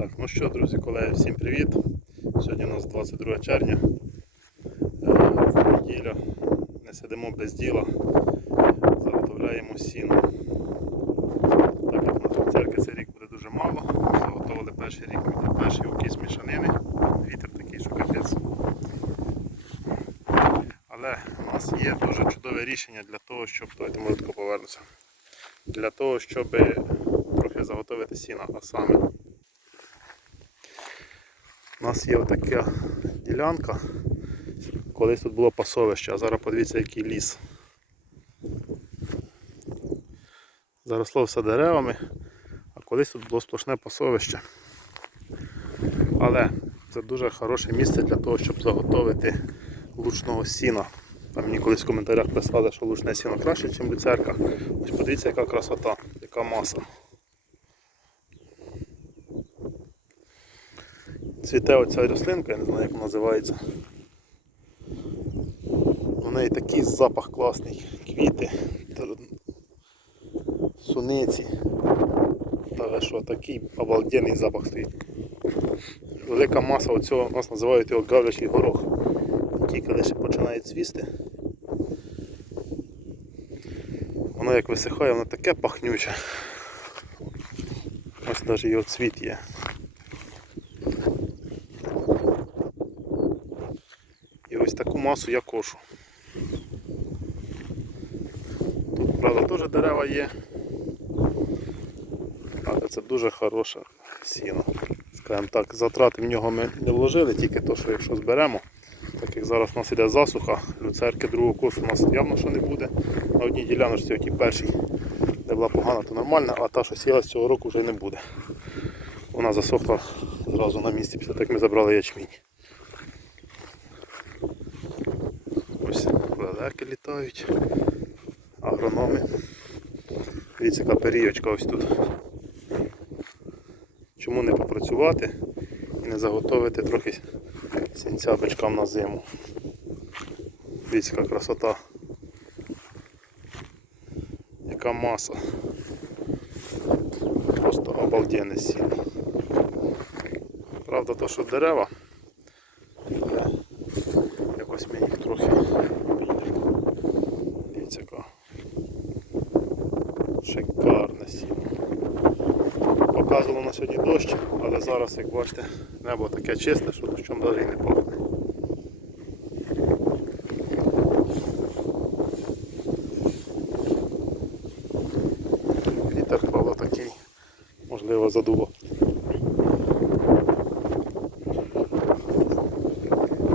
Так, ну що, друзі, колеги, всім привіт. Сьогодні у нас 22 червня. Е, Неділя. Не сидимо без діла. Заготовляємо сіно. Так як на церкви цей рік буде дуже мало. Заготовили перший рік перший окіс мішанини. Вітер такий, що капець. Але у нас є дуже чудове рішення для того, щоб. Давайте ми повернуся. Для того, щоб трохи заготовити сіна, а саме. У нас є отака ділянка. Колись тут було пасовище, а зараз подивіться який ліс. Заросло все деревами, а колись тут було сплошне пасовище. Але це дуже хороше місце для того, щоб заготовити лучного сіна. Там мені колись в коментарях писали, що лучне сіно краще, ніж люцерка. Ось подивіться, яка красота, яка маса. Цвіте оця рослинка, я не знаю як вона називається. У неї такий запах класний, квіти, суниці. Та що, такий обалденний запах стоїть. Велика маса оцього, нас називають його гавлячий горох. Тільки лише починає цвісти. Воно як висихає, воно таке пахнюче. Ось навіть його цвіт є. І ось таку масу я кошу. Тут, правда, теж дерева є. Але це дуже хороше сіно. Скажімо так, затрати в нього ми не вложили, тільки то, що якщо зберемо, так як зараз у нас іде засуха, люцерки другого курсу у нас явно що не буде. На одній діляночці, отій першій, де була погана, то нормально, а та, що сіла з цього року, вже й не буде. Вона засохла зразу на місці, після того, як ми забрали ячмінь. Ось лелеки літають, агрономи. Дивіться, яка періочка ось тут. Чому не попрацювати і не заготовити трохи сінця бичкам на зиму. Дивіться, яка красота. Яка маса. Просто обалденне сіно. Правда, то, що дерева, але якось ми їх трохи. Дивіться, яка шикарне сіно. Показувало на сьогодні дощ, але зараз, як бачите, небо таке чисте, що дощом навіть і не пахне. Вітер, правда, такий, можливо, задуло.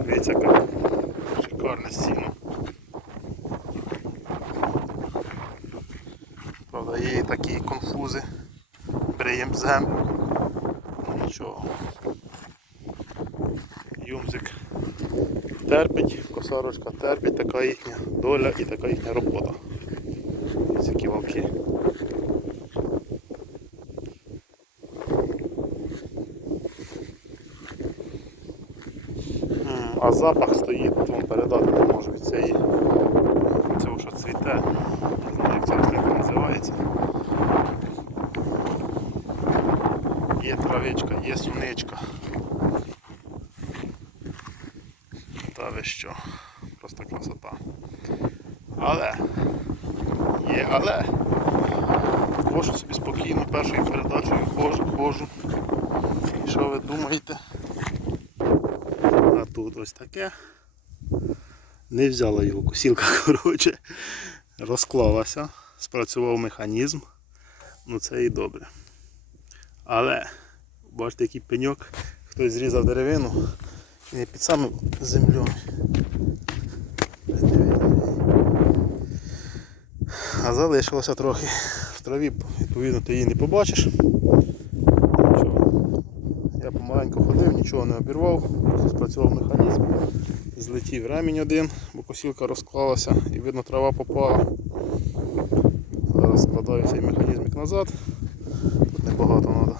Дивіться, яке шикарне сіно. Правда, є і такі конфузи. Бриєм землю. Ну нічого. Юмзик терпить, косарочка терпить, така їхня доля і така їхня робота. Ось які вовки. А запах стоїть, вам передати не можу від цієї цього, що цвіте. Не знаю, як ця рослинка називається. Є травичка, є суничка. Та ви що, просто. Але, є але. Хожу собі спокійно, першою передачею ходжу, ходжу. І що ви думаєте? А тут ось таке. Не взяла його косілка, коротше, розклалася, спрацював механізм. Ну це і добре. Але, бачите, який пеньок, хтось зрізав деревину не під самим землею. Залишилося трохи. В траві, відповідно, ти її не побачиш. Нічого. Я помаленьку ходив, нічого не обірвав, просто спрацював механізм. Злетів ремінь один, бо косілка розклалася і видно трава попала. Зараз складаю цей механізмик назад. Тут небагато треба.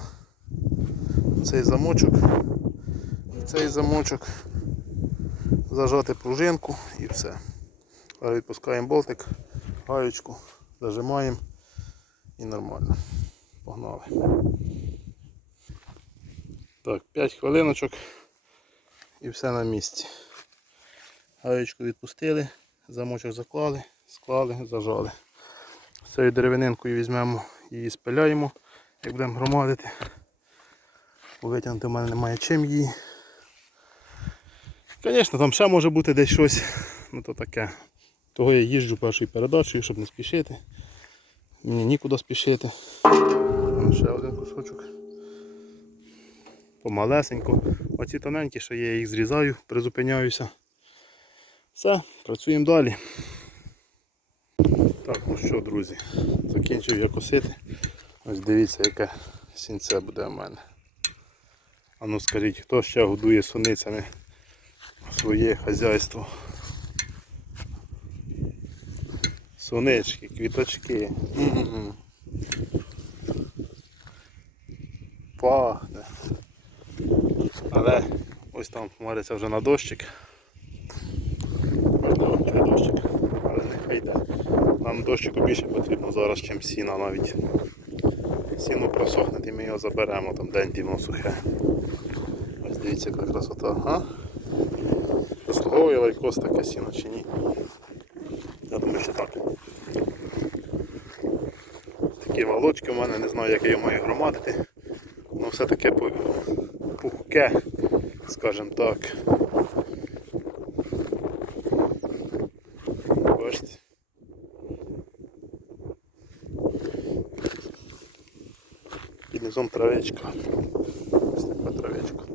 Цей замочок і цей замочок. Зажати пружинку і все. Відпускаємо болтик, гаючку, зажимаємо і нормально. Погнали. Так, 5 хвилиночок і все на місці. Гаєчку відпустили, замочок заклали, склали, зажали. З цією деревининкою візьмемо її спиляємо, як будемо громадити. Витягнути в мене немає чим її. Звісно, там ще може бути десь щось, ну то таке. Того я їжджу першою передачею, щоб не спішити. Мені нікуди спішити. Ще один кусочок. Помалесенько. Оці тоненькі, що я їх зрізаю, призупиняюся. Все, працюємо далі. Так, ну що, друзі, закінчив я косити. Ось дивіться, яке сінце буде в мене. А ну скажіть, хто ще годує суницями своє хазяйство? Сонечки, квіточки. Пахне. Але ось там хмариться вже на дощик. Можливо, дощик. Але нехай йде. Нам дощику більше потрібно зараз, ніж сіна навіть. Сіно просохне, і ми його заберемо, там день воно сухе. Ось дивіться, яка красота. Заслуговує лайкос таке сіно чи ні? Я думаю, що так. Такі волочки у мене, не знаю, як я його маю громадити. Ну все таке пухке, скажімо так. Бачите? Під низом травичка. Ось така травичка.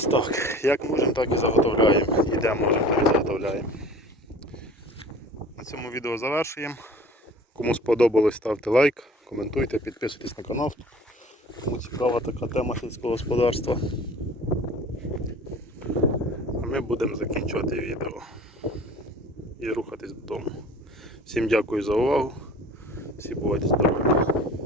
Якось так. Як можемо, так і заготовляємо. І де можемо, так і заготовляємо. На цьому відео завершуємо. Кому сподобалось, ставте лайк, коментуйте, підписуйтесь на канал. Кому цікава така тема сільського господарства. А ми будемо закінчувати відео і рухатись додому. Всім дякую за увагу. Всі бувайте здорові.